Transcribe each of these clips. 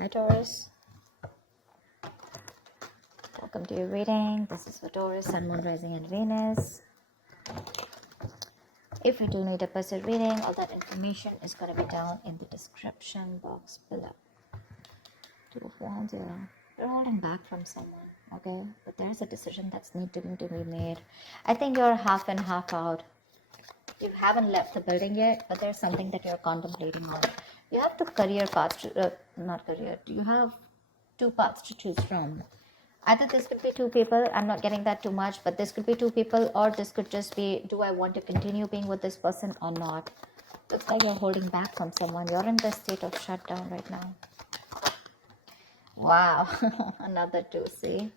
Hi Taurus, welcome to your reading. This is for Taurus, Sun, Moon, Rising and Venus. If you do need a personal reading, all that information is going to be down in the description box below. Two of Wands here. You're holding back from someone, okay? But there's a decision that's needing to be made. I think you're half in, half out. You haven't left the building yet, but there's something that you're contemplating on. You have two career paths, not career. You have two paths to choose from. Either this could be two people, I'm not getting that too much, but this could be two people, or this could just be, do I want to continue being with this person or not? Looks like you're holding back from someone. You're in the state of shutdown right now. Wow, another two, see?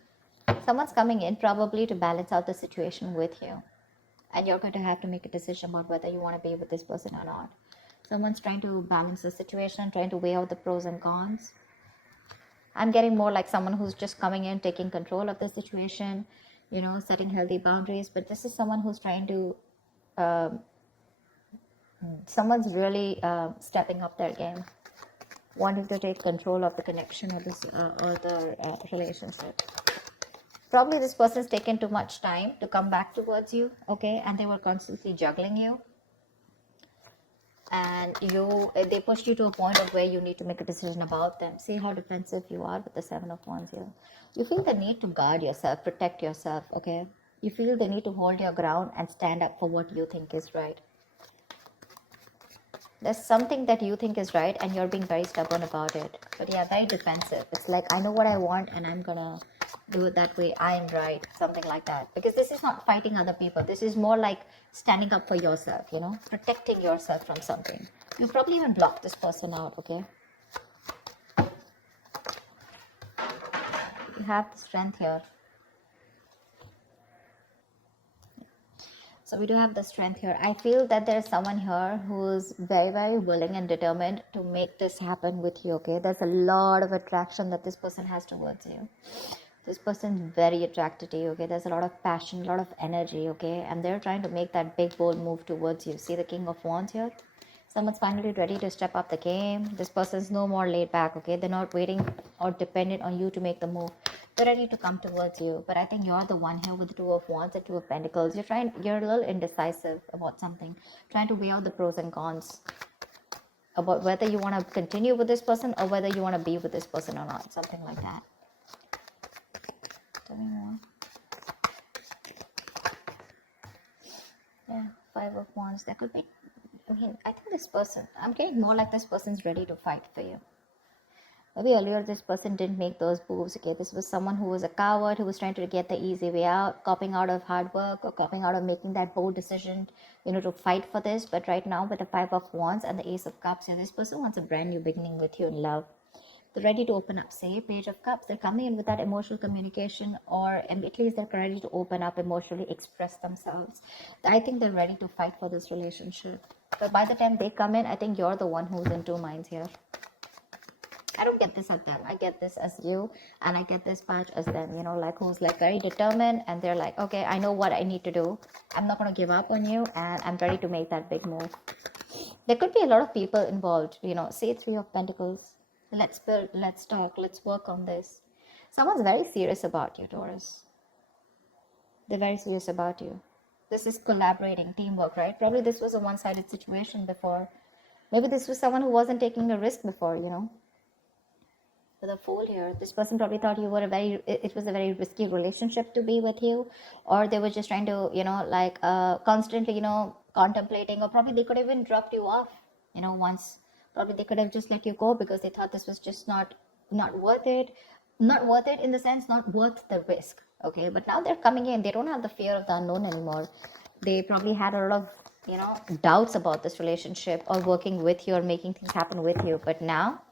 Someone's coming in probably to balance out the situation with you. And you're going to have to make a decision about whether you want to be with this person or not. Someone's trying to balance the situation, trying to weigh out the pros and cons. I'm getting more like someone who's just coming in, taking control of the situation, you know, setting healthy boundaries. But this is someone who's trying to, someone's really stepping up their game, wanting to take control of the connection or this or the relationship. Probably this person's taken too much time to come back towards you, okay? And they were constantly juggling you. And they pushed you to a point of where you need to make a decision about them. See how defensive you are with the Seven of Wands here. You feel the need to guard yourself, protect yourself, okay? You feel the need to hold your ground and stand up for what you think is right. There's something that you think is right and you're being very stubborn about it. But yeah, very defensive. It's like, I know what I want and I'm gonna do it that way. I am right. Something like that. Because this is not fighting other people. This is more like standing up for yourself, you know, protecting yourself from something. You probably even block this person out, okay? You have the strength here. So we do have the strength here. I feel that there's someone here who's very, very willing and determined to make this happen with you, okay? There's a lot of attraction that this person has towards you. This person's very attracted to you, okay? There's a lot of passion, a lot of energy, okay? And they're trying to make that big, bold move towards you. See the King of Wands here? Someone's finally ready to step up the game. This person's no more laid back, okay? They're not waiting or dependent on you to make the move. They're ready to come towards you. But I think you're the one here with the Two of Wands and Two of Pentacles. You're a little indecisive about something. Trying to weigh out the pros and cons about whether you want to continue with this person or whether you want to be with this person or not. Something like that. Tell me more. Yeah, Five of Wands. That could be, I think this person, I'm getting more like this person's ready to fight for you. Maybe earlier this person didn't make those moves, okay? This was someone who was a coward, who was trying to get the easy way out, copying out of hard work or copying out of making that bold decision, you know, to fight for this. But right now with the Five of Wands and the Ace of Cups, this person wants a brand new beginning with you in love. They're ready to open up. Say, Page of Cups, they're coming in with that emotional communication, or at least they're ready to open up, emotionally express themselves. I think they're ready to fight for this relationship. But by the time they come in, I think you're the one who's in two minds here. I don't get this as them. I get this as you, and I get this patch as them, you know, like who's like very determined, and they're like, okay, I know what I need to do. I'm not going to give up on you, and I'm ready to make that big move. There could be a lot of people involved, you know, say Three of Pentacles. Let's build, let's talk, let's work on this. Someone's very serious about you, Taurus. They're very serious about you. This is collaborating, teamwork, right? Probably this was a one-sided situation before. Maybe this was someone who wasn't taking a risk before, you know. With a Fool here, this person probably thought you were it was a very risky relationship to be with you, or they were just trying to, you know, like constantly, you know, contemplating, or probably they could have even dropped you off, you know, once. Probably they could have just let you go because they thought this was just not worth it. Not worth it in the sense, not worth the risk, okay? But now they're coming in, they don't have the fear of the unknown anymore. They probably had a lot of, you know, doubts about this relationship or working with you or making things happen with you. But now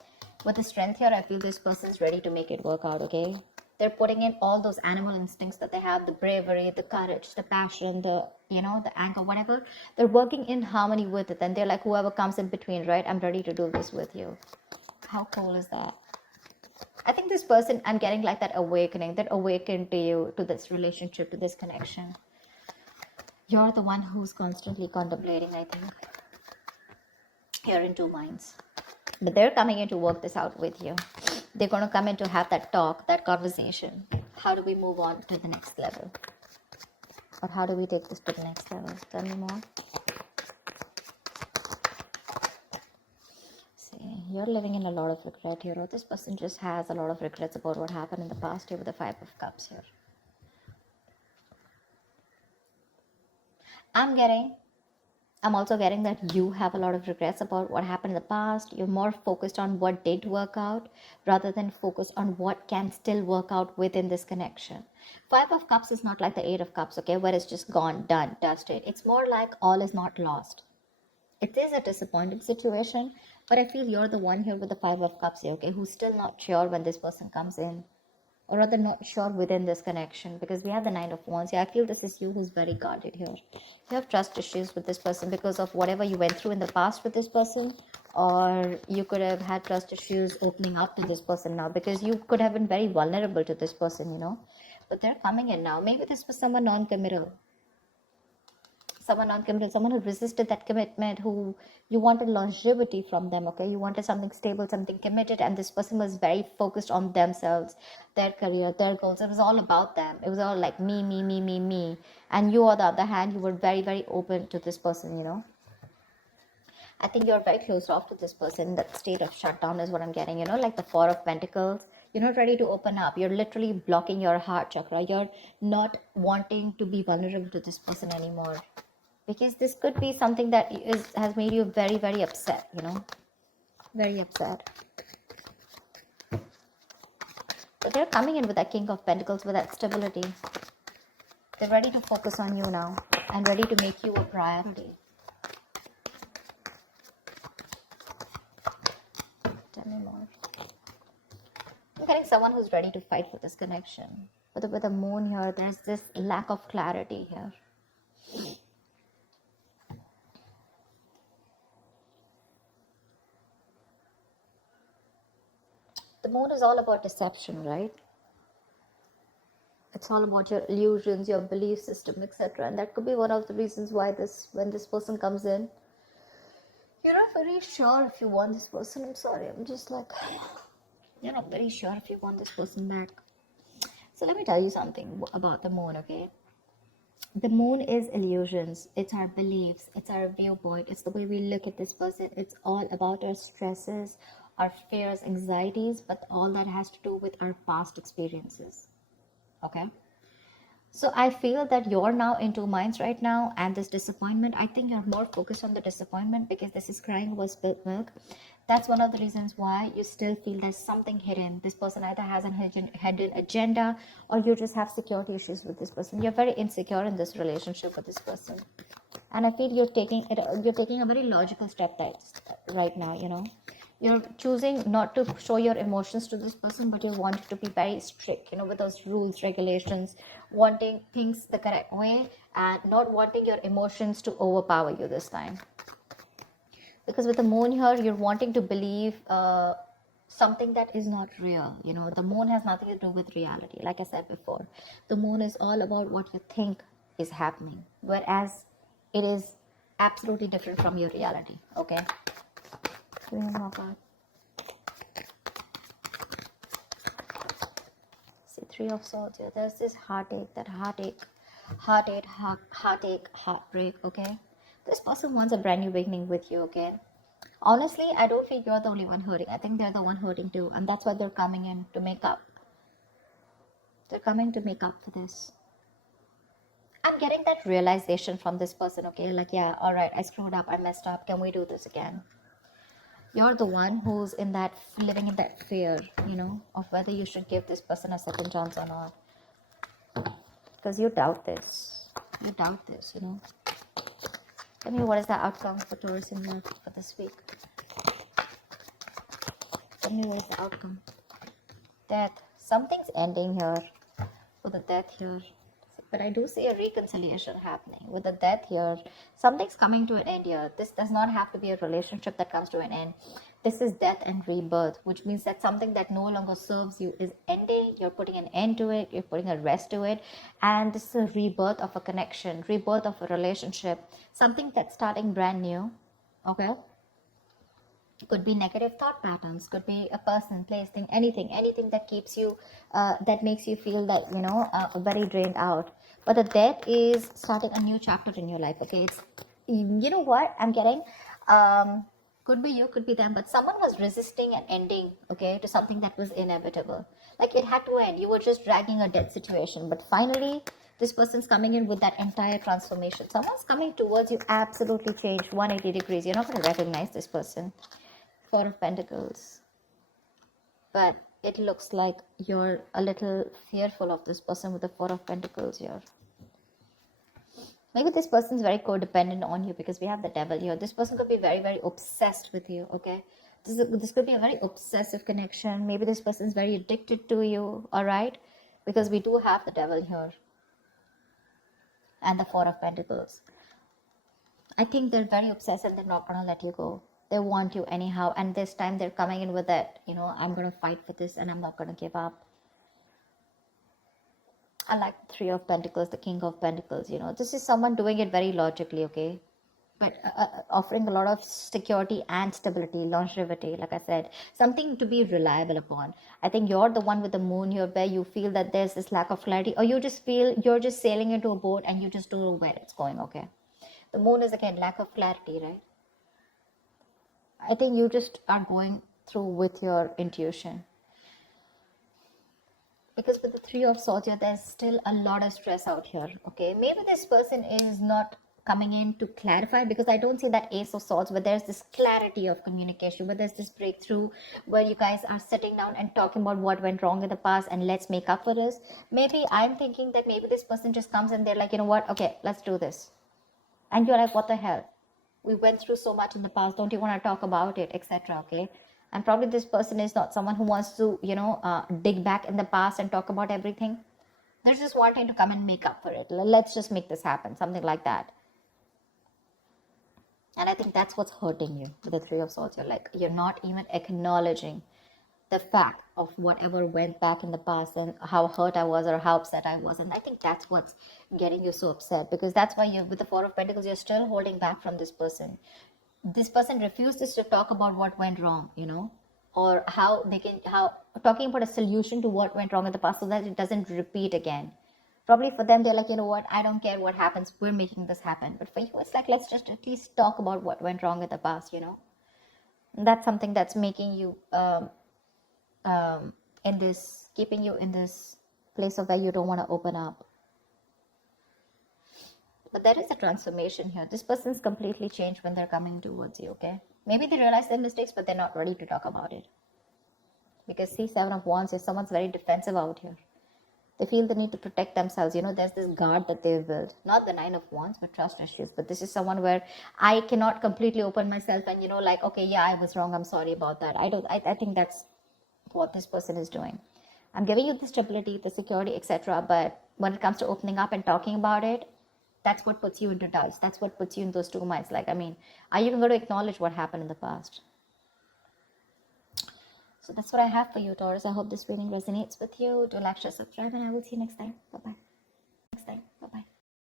with the strength here, I feel this person's ready to make it work out, okay? They're putting in all those animal instincts that they have, the bravery, the courage, the passion, the, you know, the anger, whatever. They're working in harmony with it. And they're like, whoever comes in between, right? I'm ready to do this with you. How cool is that? I think this person, I'm getting like that awakening, that awakened to you, to this relationship, to this connection. You're the one who's constantly contemplating, I think. You're in two minds. But they're coming in to work this out with you. They're going to come in to have that talk, that conversation. How do we move on to the next level? Or how do we take this to the next level? Tell me more. See, you're living in a lot of regret here, or this person just has a lot of regrets about what happened in the past here with the Five of Cups here. I'm also getting that you have a lot of regrets about what happened in the past. You're more focused on what did work out rather than focused on what can still work out within this connection. Five of Cups is not like the Eight of Cups, okay, where it's just gone, done, dusted. It's more like all is not lost. It is a disappointing situation, but I feel you're the one here with the Five of Cups here, okay, who's still not sure when this person comes in, or rather not sure within this connection, because we have the Nine of Wands. Yeah, I feel this is you who's very guarded here. You have trust issues with this person because of whatever you went through in the past with this person, or you could have had trust issues opening up to this person now because you could have been very vulnerable to this person, you know. But they're coming in now. Maybe this was someone non-committal. Someone who resisted that commitment, who you wanted longevity from them, okay? You wanted something stable, something committed, and this person was very focused on themselves, their career, their goals. It was all about them. It was all like me, me, me, me, me. And you, on the other hand, you were very, very open to this person, you know? I think you're very closed off to this person. That state of shutdown is what I'm getting, you know, like the Four of Pentacles. You're not ready to open up. You're literally blocking your heart chakra. You're not wanting to be vulnerable to this person anymore. Because this could be something that has made you very, very upset, you know, very upset. But they're coming in with that King of Pentacles, with that stability. They're ready to focus on you now and ready to make you a priority. Tell me more. I'm getting someone who's ready to fight for this connection. But with the moon here, there's this lack of clarity here. The moon is all about deception, right? It's all about your illusions, your belief system, etc. And that could be one of the reasons why when this person comes in, you're not very sure if you want this person. I'm sorry, I'm just like, you're not very sure if you want this person back. So let me tell you something about the moon, okay? The moon is illusions. It's our beliefs. It's our viewpoint. It's the way we look at this person. It's all about our stresses, our fears, anxieties, but all that has to do with our past experiences. Okay? So I feel that you're now in two minds right now, and this disappointment, I think you're more focused on the disappointment because this is crying over spilt milk. That's one of the reasons why you still feel there's something hidden. This person either has a hidden agenda, or you just have security issues with this person. You're very insecure in this relationship with this person. And I feel you're taking a very logical step right now, you know. You're choosing not to show your emotions to this person, but you want to be very strict, you know, with those rules, regulations, wanting things the correct way, and not wanting your emotions to overpower you this time. Because with the moon here, you're wanting to believe something that is not real. You know, the moon has nothing to do with reality. Like I said before, the moon is all about what you think is happening, whereas it is absolutely different from your reality. Okay. See, Three of Swords here. There's this heartache, heartbreak. Okay. This person wants a brand new beginning with you. Okay. Honestly, I don't think you're the only one hurting. I think they're the one hurting too. And that's why they're coming in to make up. They're coming to make up for this. I'm getting that realization from this person, okay? Like, yeah, all right, I screwed up. I messed up. Can we do this again? You're the one who's living in that fear, you know, of whether you should give this person a second chance or not. Because you doubt this. You doubt this, you know. Tell me, what is the outcome for Taurus in love for this week? Tell me, what is the outcome? Death. Something's ending here with the death here. But I do see a reconciliation happening with the death here. Something's coming to an end here. This does not have to be a relationship that comes to an end. This is death and rebirth, which means that something that no longer serves you is ending. You're putting an end to it. You're putting a rest to it. And this is a rebirth of a connection, rebirth of a relationship, something that's starting brand new. Okay? Could be negative thought patterns, could be a person, place, thing, anything that keeps you, that makes you feel that, very drained out. But the death is starting a new chapter in your life. Okay, it's, you know what I'm getting, could be you, could be them, but someone was resisting an ending, okay, to something that was inevitable. Like it had to end. You were just dragging a dead situation, but finally this person's coming in with that entire transformation. Someone's coming towards you, absolutely changed 180 degrees. You're not going to recognize this person. Four of Pentacles. But it looks like you're a little fearful of this person with the Four of Pentacles here. Maybe this person's very codependent on you because we have the Devil here. This person could be very, very obsessed with you, okay? This could be a very obsessive connection. Maybe this person's very addicted to you, all right? Because we do have the Devil here. And the Four of Pentacles. I think they're very obsessed and they're not going to let you go. They want you anyhow, and this time they're coming in with that, I'm going to fight for this and I'm not going to give up. I like the Three of Pentacles, the King of Pentacles. This is someone doing it very logically, okay, but offering a lot of security and stability, longevity, like I said, something to be reliable upon. I think you're the one with the Moon here, where you feel that there's this lack of clarity, or you just feel you're just sailing into a boat and you just don't know where it's going. Okay, the Moon is again lack of clarity, right? I think you just are going through with your intuition. Because with the Three of Swords here, there's still a lot of stress out here. Okay, maybe this person is not coming in to clarify, because I don't see that Ace of Swords where there's this clarity of communication, where there's this breakthrough, where you guys are sitting down and talking about what went wrong in the past and let's make up for this. Maybe I'm thinking that maybe this person just comes and they're like, you know what, okay, let's do this. And you're like, what the hell? We went through so much in the past, don't you want to talk about it, etc. Okay, and probably this person is not someone who wants to dig back in the past and talk about everything. They're just wanting to come and make up for it. Let's just make this happen, something like that. And I think that's what's hurting you with the Three of Swords. You're not even acknowledging the fact of whatever went back in the past and how hurt I was or how upset I was. And I think that's what's getting you so upset, because that's why you, with the Four of Pentacles, you're still holding back from this person. This person refuses to talk about what went wrong, or how talking about a solution to what went wrong in the past so that it doesn't repeat again. Probably for them, they're like, you know what, I don't care what happens, we're making this happen. But for you, it's like, let's just at least talk about what went wrong in the past, That's something that's making you keeping you in this place of where you don't want to open up. But there is a transformation here. This person's completely changed when they're coming towards you, okay? Maybe they realize their mistakes, but they're not ready to talk about it. Because see, Seven of Wands is someone's very defensive out here. They feel the need to protect themselves. There's this guard that they've built. Not the Nine of Wands, but trust issues. But this is someone where I cannot completely open myself and, okay, yeah, I was wrong. I'm sorry about that. I think that's what this person is doing. I'm giving you the stability, the security, etc. But when it comes to opening up and talking about it, that's what puts you into doubt. That's what puts you in those two minds. Are you even going to acknowledge what happened in the past? So that's what I have for you, Taurus. I hope this reading resonates with you. Do like, share, subscribe, and I will see you next time. Bye-bye.